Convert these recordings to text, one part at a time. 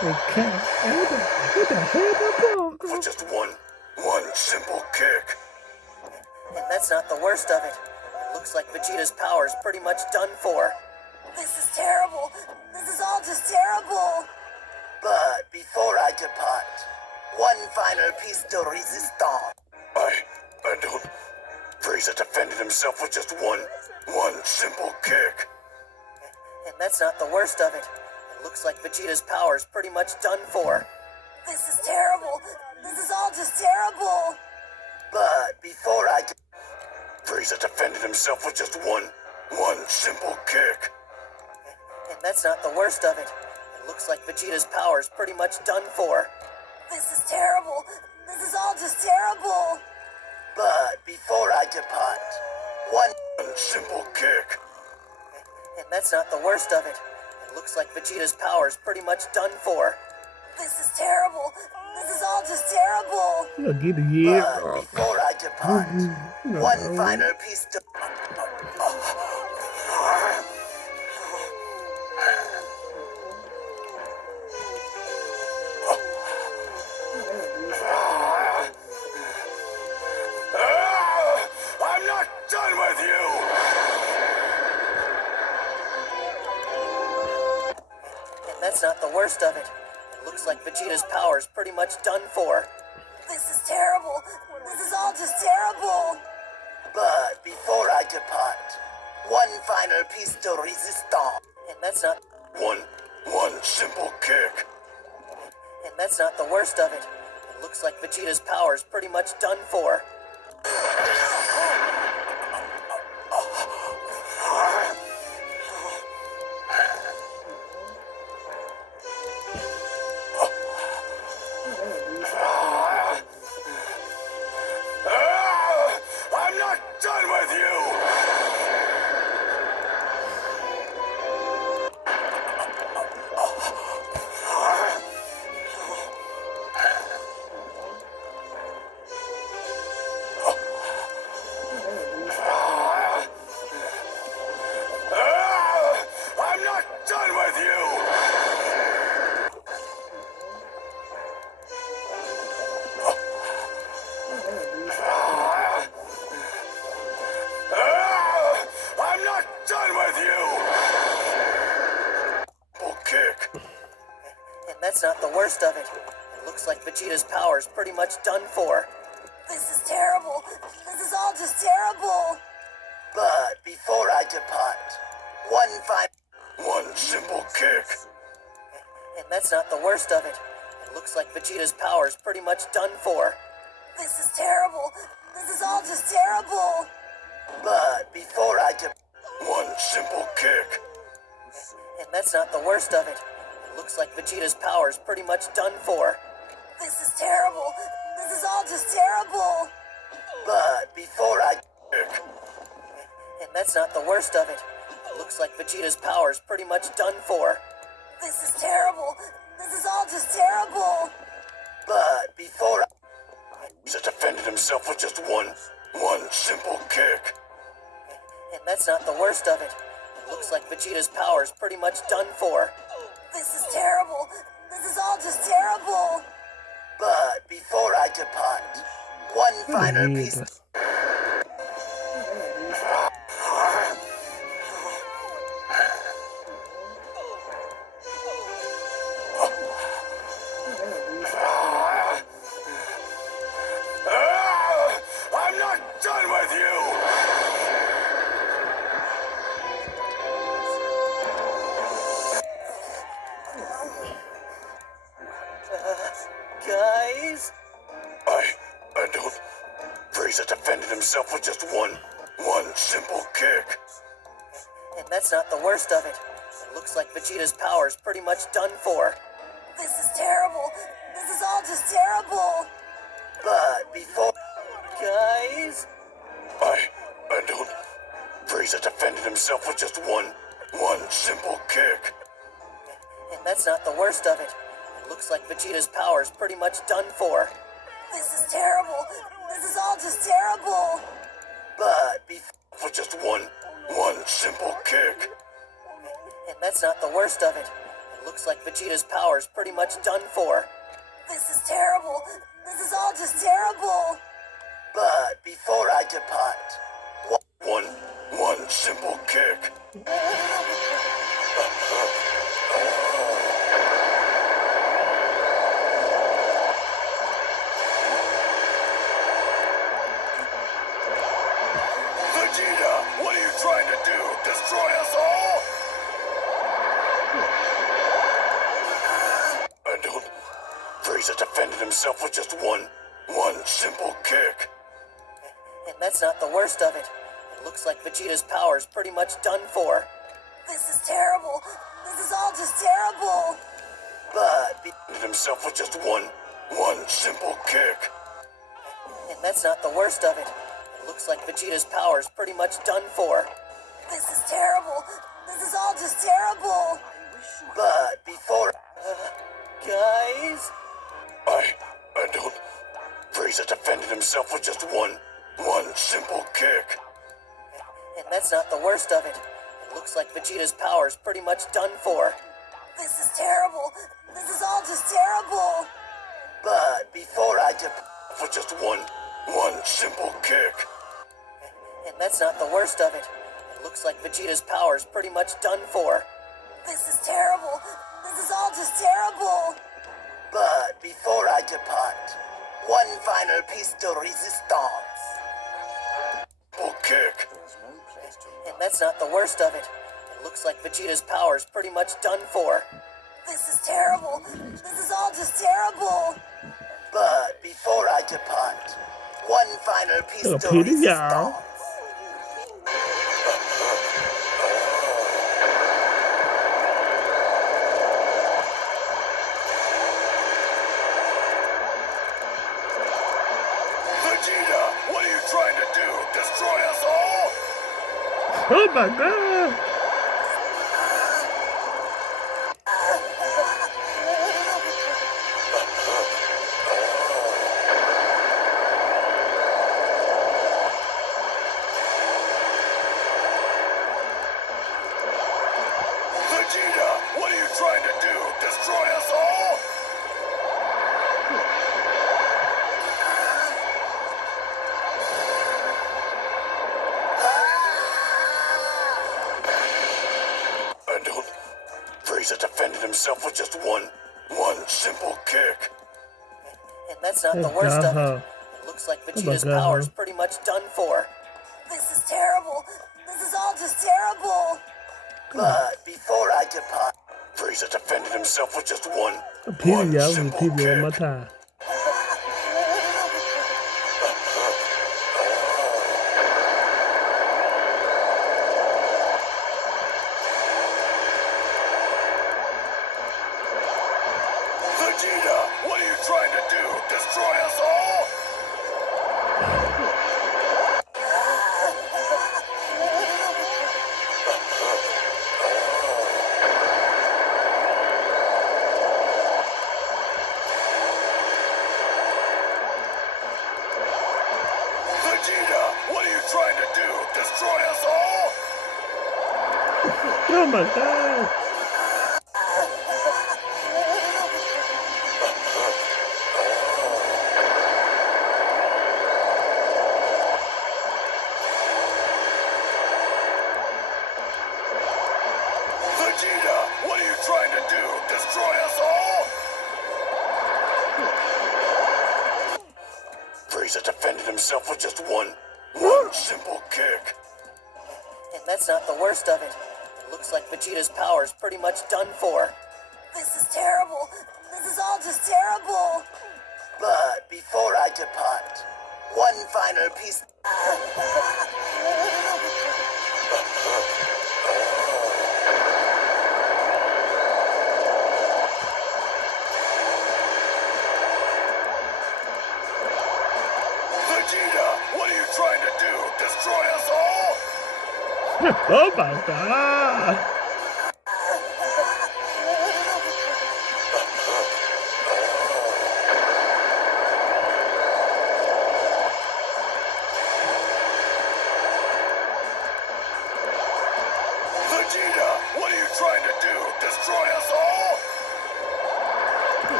Okay. Hey, what the hell that ball For go? just one simple kick. And that's not the worst of it. It looks like Vegeta's power is pretty much done for. This is terrible. This is all just terrible. But before I depart, one final piece de resistance. I don't. Frieza defended himself with just one simple kick. And that's not the worst of it. It looks like Vegeta's power is pretty much done for. This is terrible. This is all just terrible. But before I Frieza defended himself with just one simple kick. And that's not the worst of it. It looks like Vegeta's power is pretty much done for. This is terrible. This is all just terrible. But before I depart, one simple kick. And that's not the worst of it. It looks like Vegeta's power is pretty much done for. This is terrible. This is all just terrible. Look, get the year. But before I depart, one final piece to... I'm not done with you! And that's not the worst of it. It looks like Vegeta's power is pretty much done for. This is terrible. This is all just terrible. But before I depart, one final piece de resistance. And that's not... One simple kick. And that's not the worst of it. It looks like Vegeta's power is pretty much done for. I'm not done with you! I'm not done with you! I'm not done with you! Oh, kick. And that's not the worst of it. It looks like Vegeta's power is pretty much done for. This is terrible. This is all just terrible. But before I depart, one simple kick. And that's not the worst of it. It looks like Vegeta's power is pretty much done for. This is terrible. This is all just terrible. But before I depart, one simple kick. And that's not the worst of it. It looks like Vegeta's power is pretty much done for. This is terrible. This is all just terrible. But before I kick. And that's not the worst of it. It looks like Vegeta's power is pretty much done for. This is terrible. This is all just terrible. But before He's defended himself with just one simple kick. And that's not the worst of it. It looks like Vegeta's power is pretty much done for. This is terrible. This is all just terrible. But before I depart, one final piece. I'm not done with you! Guys? I don't. Frieza defended himself with just one simple kick. And that's not the worst of it. It looks like Vegeta's power is pretty much done for. This is terrible. This is all just terrible. But before Guys? I don't. Frieza defended himself with just one simple kick. And that's not the worst of it. It looks like Vegeta's power is pretty much done for. This is terrible. This is all just terrible. But before just one simple kick. And that's not the worst of it. It looks like Vegeta's power's pretty much done for. This is terrible. This is all just terrible. But before I depart, one simple kick. Vegeta, what are you trying to do? Destroy us all? I don't. Frieza defended himself with just one simple kick. And that's not the worst of it. It looks like Vegeta's power's pretty much done for. This is terrible. This is all just terrible. But he defended himself with just one simple kick. And that's not the worst of it. It looks like Vegeta's power's pretty much done for. This is terrible. This is all just terrible. But before Guys? I don't. Frieza defended himself with just one simple kick. And that's not the worst of it. It looks like Vegeta's power's pretty much done for. This is terrible. This is all just terrible. But before I depart, with just one simple kick. And that's not the worst of it. It looks like Vegeta's power's pretty much done for. This is terrible. This is all just terrible. But before I depart, one final piece de resistance. Simple kick. And that's not the worst of it. It looks like Vegeta's power's pretty much done for. This is terrible. This is all just terrible. But before I depart, one final piece Little de Peter, resistance. y'all. Vegeta, what are you trying to do? Destroy us all? Oh my god! Vegeta, what are you trying to do? Destroy us all? I don't. Frieza defended himself with just one simple kick. And that's not the worst of it. Uh-huh. It looks like my Vegeta's God. power's pretty much done for. This is terrible. This is all just terrible. But before I depart, Frieza defended himself with just one Peter, y'all. I'm simple gonna one more kick. time. Vegeta, what are you trying to do? Destroy us all? Vegeta, what are you trying to do? Destroy us all? Oh my god! Vegeta, what are you trying to do? Destroy us all? Frieza defended himself with just one simple kick. And that's not the worst of it. It looks like Vegeta's power's pretty much done for. This is terrible. This is all just terrible. But before I depart, one final piece. Vegeta, what are you trying to do? Destroy us all? Oh my god! Vegeta, what are you trying to do? Destroy us all?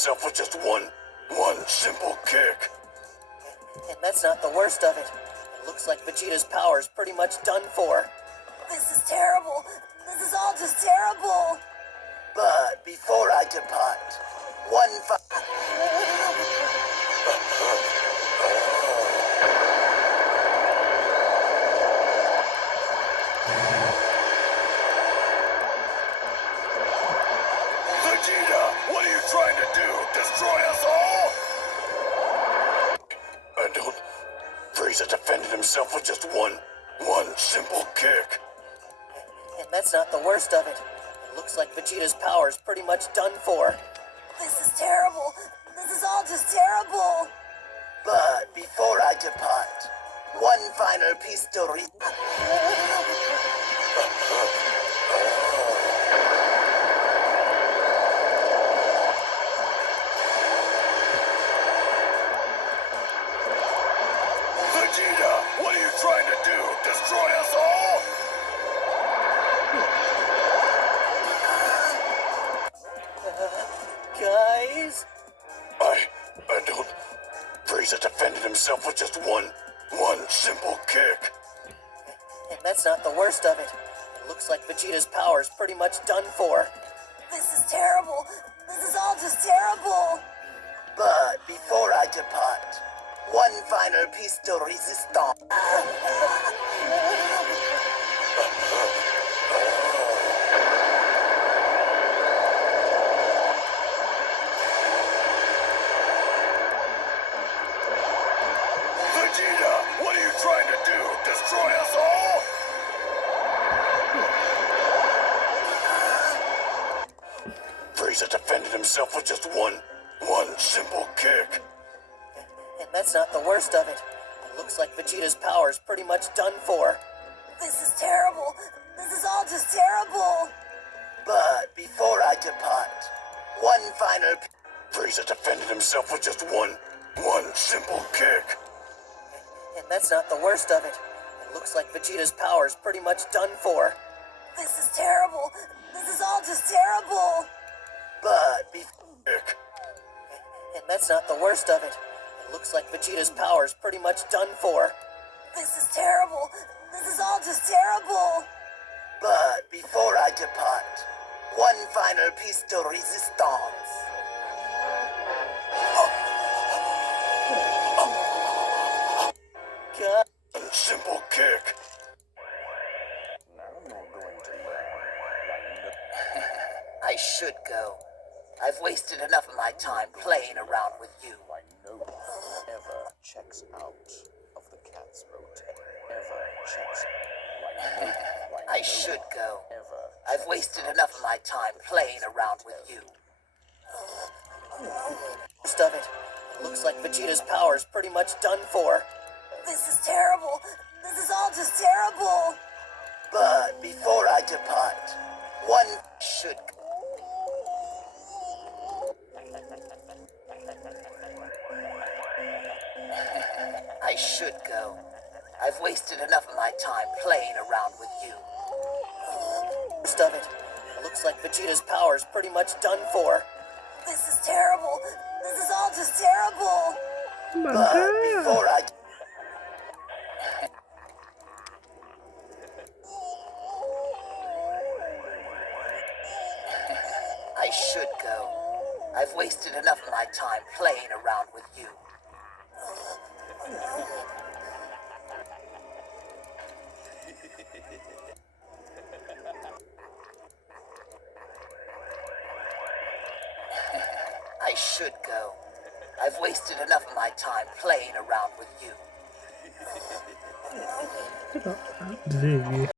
himself with just one simple kick. And that's not the worst of it. It looks like Vegeta's power's pretty much done for. This is terrible. This is all just terrible. But before I depart, one Vegeta, what are you trying to do? Destroy us all? I don't. Frieza defended himself with just one simple kick. And that's not the worst of it. It looks like Vegeta's power's pretty much done for. This is terrible. This is all just terrible. But before I depart, one final piece to Vegeta, what are you trying to do? Destroy us all? Guys? I don't. Frieza defended himself with just one simple kick. And that's not the worst of it. It looks like Vegeta's power's pretty much done for. This is terrible. This is all just terrible. But before I depart, one final piece de resistance. Vegeta, what are you trying to do? Destroy us all? Frieza defended himself with just one simple kick. And that's not the worst of it. It looks like Vegeta's power's pretty much done for. This is terrible. This is all just terrible. But before I depart, one final Frieza defended himself with just one simple kick. And that's not the worst of it. It looks like Vegeta's power's pretty much done for. This is terrible. This is all just terrible. But before And that's not the worst of it. It looks like Vegeta's power's pretty much done for. This is terrible. This is all just terrible. But before I depart, one final piece de resistance. God. Simple kick. I should go. I've wasted enough of my time playing around with you. Ever checks out of the cat's rotate. Ever checks. I should go. I've wasted enough of my time playing around with you. Most of it. It looks like Vegeta's power's pretty much done for. This is terrible. This is all just terrible. But before I depart, one Should I should go. I've wasted enough of my time playing around with you. Most of it. It looks like Vegeta's power's pretty much done for. This is terrible. This is all just terrible. Oh my but god. before I I should go. I've wasted enough of my time playing around with you. I should go. I've wasted enough of my time playing around with you. Ziggy.